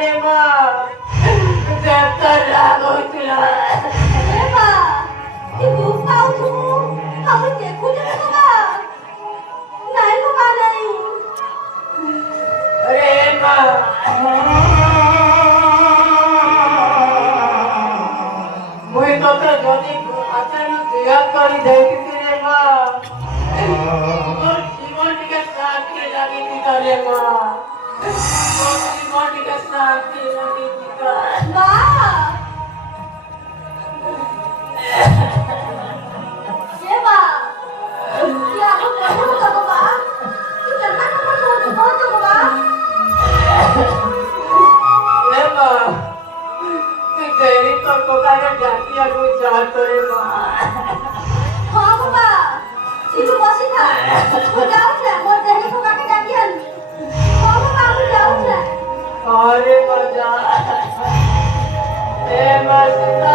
रे माँ चक्कर लागुला अरे माँ ये दुख पाऊ तू हम देखू जरा को माँ नहीं को माँ नहीं अरे माँ मुझे तो जोनी अचानक दिया करी देखी थी रे माँ और जीवन के साथ के लगी थी रे माँ जीवन के साथ के लगी थी माँ ये माँ क्या हो कैसे होगा माँ तू चलना तो बहुत हो माँ रे माँ तू तेरी तो कोकाने जाती है कोई चाहते रे माँ हाँ बाबा जीतू बसी था वो जाओ छे मोर देही को काके जाती है हाँ बाबा वो जाओ छे अरे मजा ए मस्ता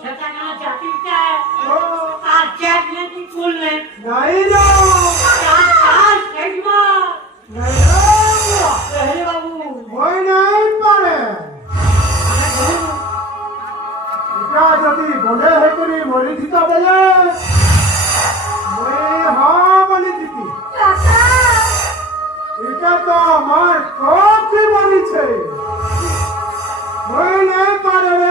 সেটা না জাতিটা আর চ্যাট নেই করলে नहीं जाओ আর দেখবা नहीं হে বাবু कोई नहीं पारे इका जति बोले है करी मरी थीता बेले मैं हाँ बनी थी কাকা इका तो हमार कब से बनी छे मैं नहीं पारे